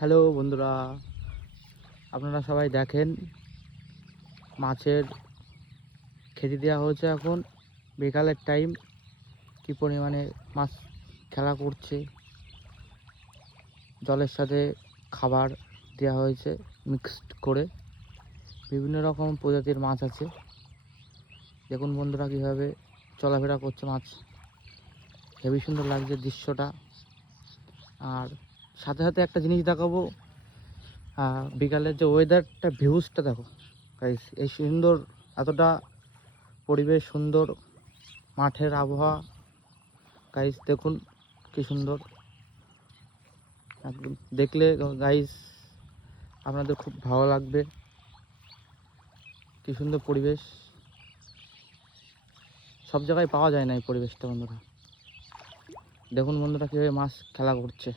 Hello বন্ধুরা, আপনারা সবাই দেখেন মাছের খেতে দেওয়া হয়েছে। এখন বিকালের টাইম, কি পরিমাণে মাছ খেলা করছে। জলের সাথে খাবার দেওয়া হয়েছে মিক্সড করে। বিভিন্ন রকম প্রজাতির মাছ আছে। দেখুন বন্ধুরা কীভাবে চলাফেরা করছে মাছ। হেবি সুন্দর লাগছে দৃশ্যটা। আর সাথে সাথে একটা জিনিস দেখাবো, বিকালের যে ওয়েদারটা, ভিউজটা দেখো গাইস। এই সুন্দর, এতটা পরিবেশ সুন্দর, মাঠের আবহাওয়া গাইস, দেখুন কি সুন্দর। একদম দেখলে গাইস আপনাদের খুব ভালো লাগবে। কি সুন্দর পরিবেশ, সব জায়গায় পাওয়া যায় না এই পরিবেশটা বন্ধুরা। দেখুন বন্ধুরা কীভাবে মাছ খেলা করছে।